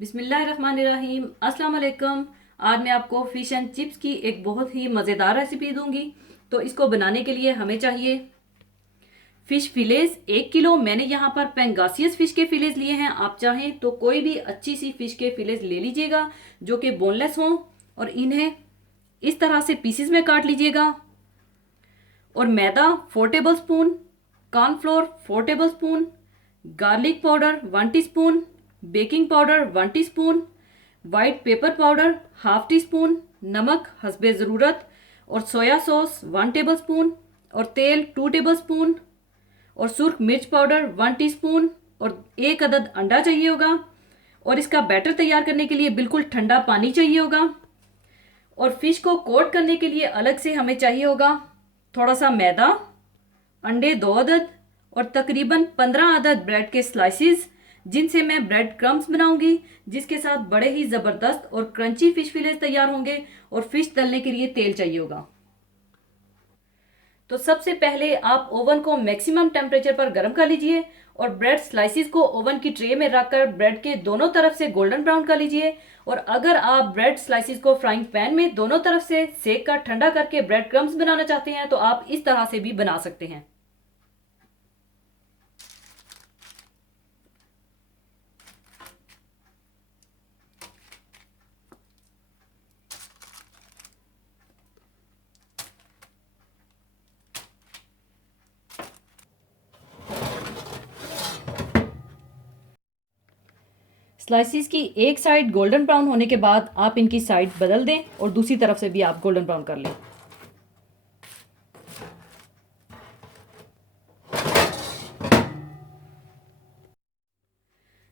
बिस्मिल्लाहिर्रहमानिर्रहीम। अस्सलाम वालेकुम। आज मैं आपको फ़िश एंड चिप्स की एक बहुत ही मज़ेदार रेसिपी दूंगी। तो इसको बनाने के लिए हमें चाहिए फ़िश फिलेज 1 किलो। मैंने यहाँ पर पेंगासियस फ़िश के फिलेज लिए हैं। आप चाहें तो कोई भी अच्छी सी फ़िश के फिलेज ले लीजिएगा जो कि बोनलेस हों, और इन्हें इस तरह से पीसेस में काट लीजिएगा। और मैदा 4 table spoon, cornflour 4 table spoon, garlic powder 1 teaspoon, baking powder 1 teaspoon, white pepper powder 1/2 teaspoon, नमक हस्बे ज़रूरत, और सोया सॉस 1 टेबल स्पून, और तेल 2 टेबल स्पून, और सुर्ख मिर्च पाउडर 1 टीस्पून, और एक अदद अंडा चाहिए होगा। और इसका बैटर तैयार करने के लिए बिल्कुल ठंडा पानी चाहिए होगा। और फिश को कोट करने के लिए अलग से हमें चाहिए होगा थोड़ा सा मैदा, अंडे 2 अदद, और तकरीबन 15 अदद ब्रेड के स्लाइसिस, जिनसे मैं ब्रेड क्रम्स बनाऊंगी, जिसके साथ बड़े ही ज़बरदस्त और क्रंची फिश फिलेज तैयार होंगे। और फिश तलने के लिए तेल चाहिए होगा। तो सबसे पहले आप ओवन को मैक्सिमम टेम्परेचर पर गर्म कर लीजिए और ब्रेड स्लाइसिस को ओवन की ट्रे में रखकर ब्रेड के दोनों तरफ से गोल्डन ब्राउन कर लीजिए। और अगर आप ब्रेड स्लाइसिस को फ्राइंग पैन में दोनों तरफ से सेक कर ठंडा करके ब्रेड क्रम्स बनाना चाहते हैं तो आप इस तरह से भी बना सकते हैं। स्लाइसिस की एक साइड गोल्डन ब्राउन होने के बाद आप इनकी साइड बदल दें और दूसरी तरफ से भी आप गोल्डन ब्राउन कर लें।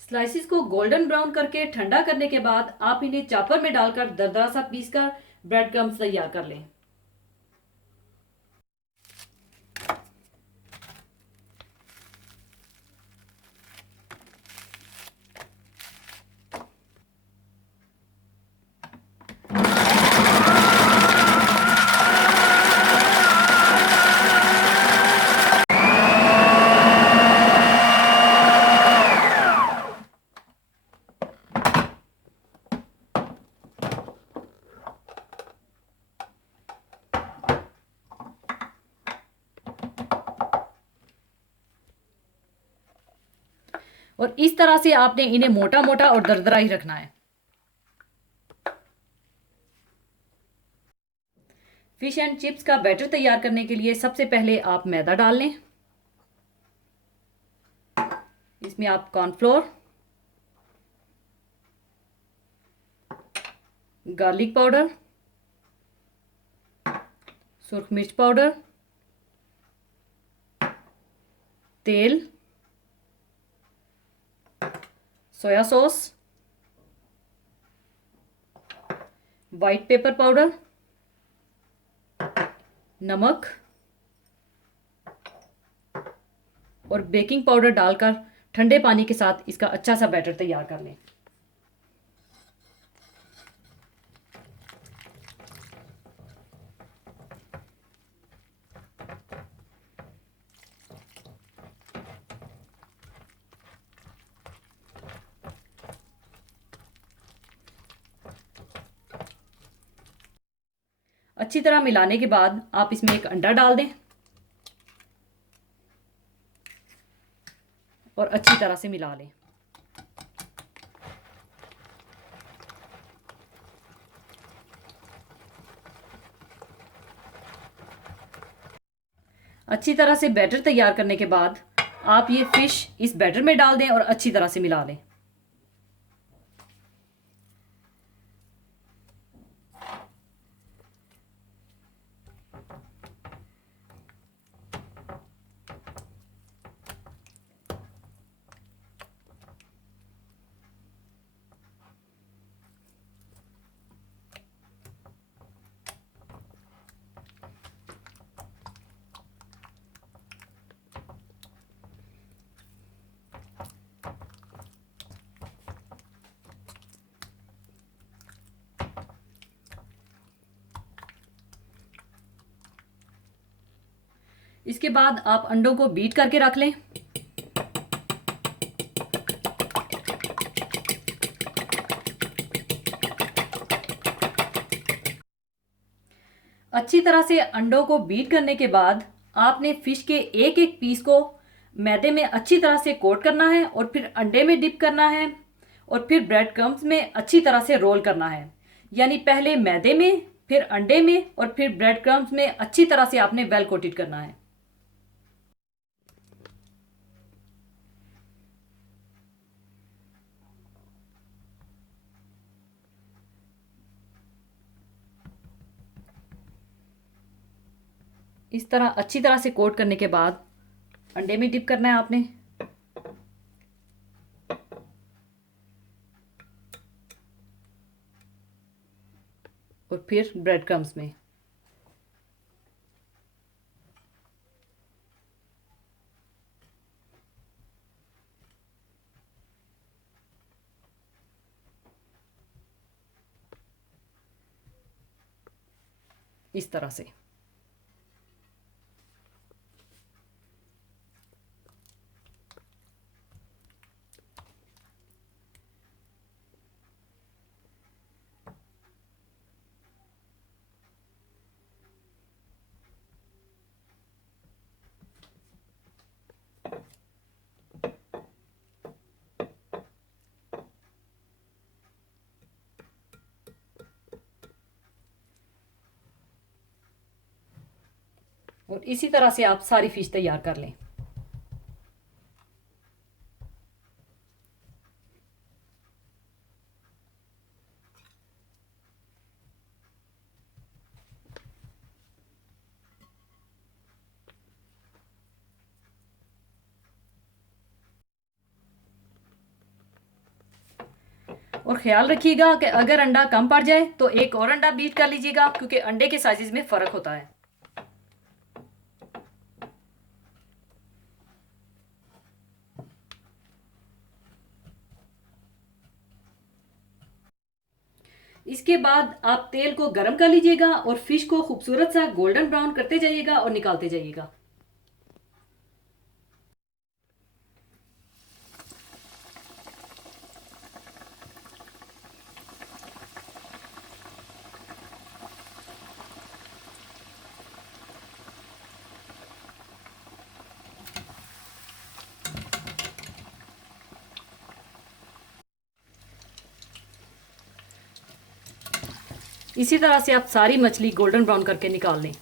स्लाइसिस को गोल्डन ब्राउन करके ठंडा करने के बाद आप इन्हें चॉपर में डालकर दरदरा सा पीस कर ब्रेड क्रम्स तैयार कर लें। और इस तरह से आपने इन्हें मोटा मोटा और दरदरा ही रखना है। फिश एंड चिप्स का बैटर तैयार करने के लिए सबसे पहले आप मैदा डाल लें। इसमें आप कॉर्नफ्लोर, गार्लिक पाउडर, सुर्ख मिर्च पाउडर, तेल, soya sauce, white pepper powder, नमक और बेकिंग पाउडर डालकर ठंडे पानी के साथ इसका अच्छा सा बैटर तैयार कर लें। अच्छी तरह मिलाने के बाद आप इसमें एक अंडा डाल दें और अच्छी तरह से मिला लें। अच्छी तरह से बैटर तैयार करने के बाद आप ये फिश इस बैटर में डाल दें और अच्छी तरह से मिला लें। इसके बाद आप अंडों को बीट करके रख लें। अच्छी तरह से अंडों को बीट करने के बाद आपने फिश के एक एक पीस को मैदे में अच्छी तरह से कोट करना है और फिर अंडे में डिप करना है और फिर ब्रेड क्रम्स में अच्छी तरह से रोल करना है। यानी पहले मैदे में, फिर अंडे में और फिर ब्रेड क्रम्स में अच्छी तरह से आपने वेल कोटेड करना है। इस तरह अच्छी तरह से कोट करने के बाद अंडे में डिप करना है आपने। और फिर ब्रेड क्रम्स में। इस तरह से। और इसी तरह से आप सारी फिश तैयार कर लें। और ख्याल रखिएगा कि अगर अंडा कम पड़ जाए तो एक और अंडा बीट कर लीजिएगा, क्योंकि अंडे के साइजेस में फ़र्क होता है। इसके बाद आप तेल को गर्म कर लीजिएगा और फिश को खूबसूरत सा गोल्डन ब्राउन करते जाइएगा और निकालते जाइएगा। इसी तरह से आप सारी मछली गोल्डन ब्राउन करके निकाल लें।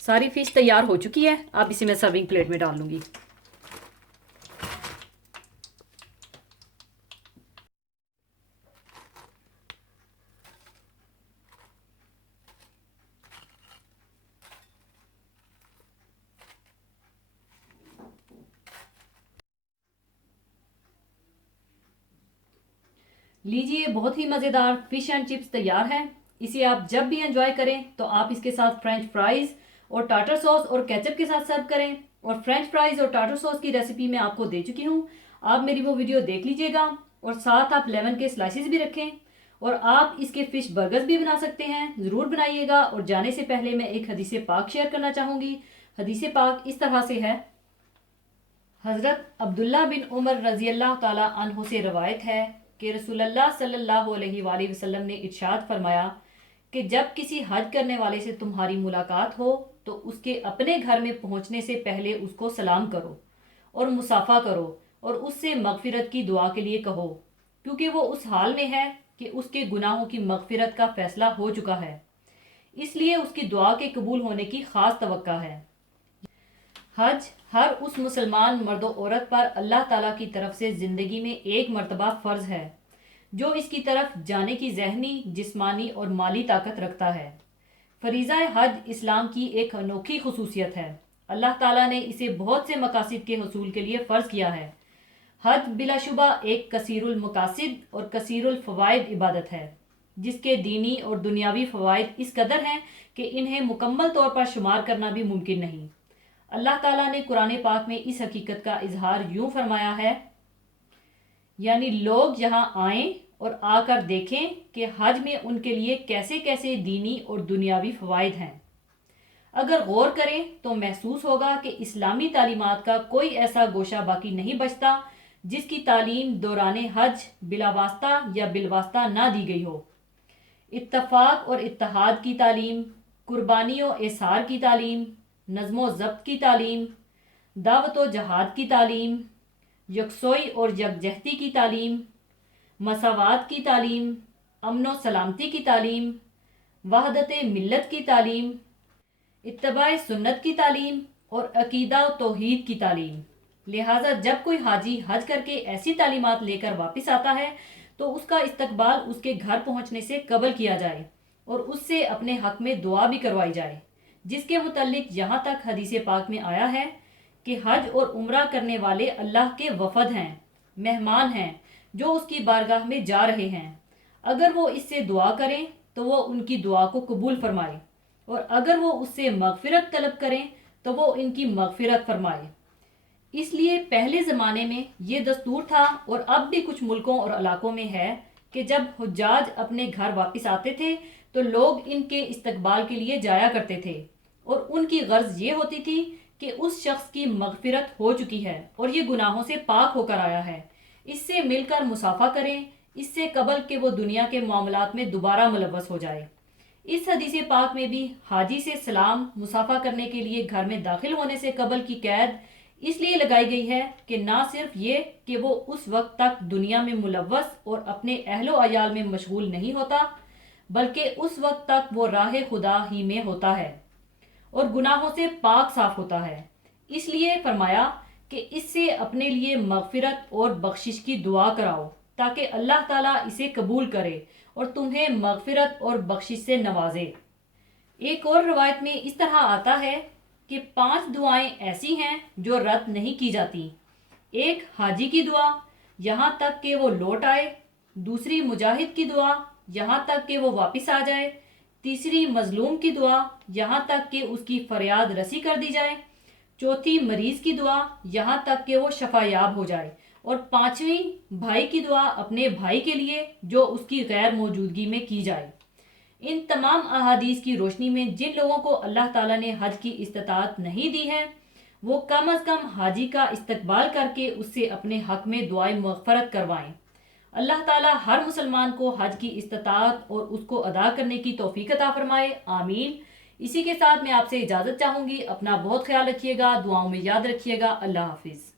सारी फिश तैयार हो चुकी है। अब इसे मैं सर्विंग प्लेट में डाल लूंगी। लीजिए, बहुत ही मज़ेदार फिश एंड चिप्स तैयार है। इसे आप जब भी एंजॉय करें तो आप इसके साथ फ्रेंच फ्राइज और टाटर सॉस और केचप के साथ सर्व करें। और फ्रेंच फ्राइज और टाटर सॉस की रेसिपी मैं आपको दे चुकी हूँ, आप मेरी वो वीडियो देख लीजिएगा। और साथ आप लेमन के स्लाइसेस भी रखें। और आप इसके फिश बर्गर्स भी बना सकते हैं, ज़रूर बनाइएगा। और जाने से पहले मैं एक हदीस पाक शेयर करना चाहूँगी। हदीस पाक इस तरह से है। हज़रत अब्दुल्ला बिन उमर रज़ी अल्लाह ताला अन्हु से रवायत है कि रसूलुल्लाह सल्लल्लाहु अलैहि वसल्लम ने इरशाद फरमाया कि जब किसी हज करने वाले से तुम्हारी मुलाकात हो तो उसके अपने घर में पहुंचने से पहले उसको सलाम करो और मुसाफा करो और उससे मगफिरत की दुआ के लिए कहो, क्योंकि वो उस हाल में है कि उसके गुनाहों की मगफिरत का फैसला हो चुका है, इसलिए उसकी दुआ के कबूल होने की खास तवक्का है। हज हर उस मुसलमान मर्द औरत पर अल्लाह ताला की तरफ से ज़िंदगी में एक मर्तबा फ़र्ज है जो इसकी तरफ जाने की जहनी, जिस्मानी और माली ताकत रखता है। फरीज़ा हज इस्लाम की एक अनोखी खसूसियत है। अल्लाह ताला ने इसे बहुत से मकासद के हसूल के लिए फ़र्ज किया है। हज बिलाशुबा एक कसीरुल मकासिद और कसीरुल फ़वाइद इबादत है, जिसके दीनी और दुनियावी फ़वाइद इस कदर हैं कि इन्हें मुकम्मल तौर पर शुमार करना भी मुमकिन नहीं। अल्लाह ताला ने कुरान पाक में इस हकीकत का इजहार यूं फरमाया है, यानी लोग यहाँ आएं और आकर देखें कि हज में उनके लिए कैसे कैसे दीनी और दुनियावी फ़वाइद हैं। अगर गौर करें तो महसूस होगा कि इस्लामी तालीमात का कोई ऐसा गोशा बाकी नहीं बचता जिसकी तालीम दौरान हज बिलावास्ता या बिलवास्ता ना दी गई हो। इत्तफाक और इत्तहाद की तालीम, कुर्बानी और एसार की तालीम, नज़्म ज़ब्त की तालीम, दावत व जहाद की तालीम, यकसोई और यकजहती की तालीम, मसावात की तालीम, अमन व सलामती की तालीम, वहदत मिल्लत की तालीम, इत्तबाए सुन्नत की तालीम और अकीदा व तौहीद की तालीम। लिहाजा जब कोई हाजी हज करके ऐसी तालीमात लेकर वापस आता है तो उसका इस्तकबाल उसके घर पहुंचने से कबल किया जाए और उससे अपने हक में दुआ भी करवाई जाए, जिसके मुतल्लिक यहाँ तक हदीस पाक में आया है कि हज और उम्रा करने वाले अल्लाह के वफद हैं, मेहमान हैं जो उसकी बारगाह में जा रहे हैं। अगर वो इससे दुआ करें तो वो उनकी दुआ को कबूल फरमाए, और अगर वो उससे मगफिरत तलब करें तो वो इनकी मगफिरत फरमाए। इसलिए पहले ज़माने में ये दस्तूर था और अब भी कुछ मुल्कों और इलाकों में है कि जब हुज्जाज अपने घर वापस आते थे तो लोग इनके इस्तकबाल के लिए जाया करते थे और उनकी गर्ज ये होती थी कि उस शख्स की मगफिरत हो चुकी है और ये गुनाहों से पाक होकर आया है, इससे मिलकर मुसाफा करें, इससे कबल के वो दुनिया के मामलात में दोबारा मुलव्वस हो जाए। इस हदीस पाक में भी हाजी से सलाम मुसाफा करने के लिए घर में दाखिल होने से कबल की कैद इसलिए लगाई गई है कि ना सिर्फ ये कि वो उस वक्त तक दुनिया में मुलव्वस और अपने अहलो अयाल में मशगूल नहीं होता, बल्कि उस वक्त तक वो राह खुदा ही में होता है और गुनाहों से पाक साफ होता है। इसलिए फरमाया कि इससे अपने लिए मगफिरत और बख्शिश की दुआ कराओ ताकि अल्लाह ताला इसे कबूल करे और तुम्हें मगफिरत और बख्शिश से नवाजे। एक और रवायत में इस तरह आता है कि 5 दुआएं ऐसी हैं जो रद्द नहीं की जाती। एक हाजी की दुआ, यहाँ तक कि वो लौट आए। दूसरी मुजाहिद की दुआ, यहाँ तक कि वो वापस आ जाए। तीसरी मजलूम की दुआ, यहाँ तक कि उसकी फरियाद रसी कर दी जाए। चौथी मरीज की दुआ, यहाँ तक कि वो शफायाब हो जाए। और 5वीं भाई की दुआ अपने भाई के लिए जो उसकी गैर मौजूदगी में की जाए। इन तमाम अहादीस की रोशनी में जिन लोगों को अल्लाह ताला ने हज की इस्तात नहीं दी है वो कम अज़ कम हाजी का इस्तकबाल करके उससे अपने हक में दुआए मग़फ़रत करवाएं। अल्लाह ताला हर मुसलमान को हज की इस्तात और उसको अदा करने की तौफीक अता फरमाए, आमीन। इसी के साथ मैं आपसे इजाज़त चाहूँगी। अपना बहुत ख्याल रखिएगा, दुआओं में याद रखिएगा। अल्लाह हाफिज़।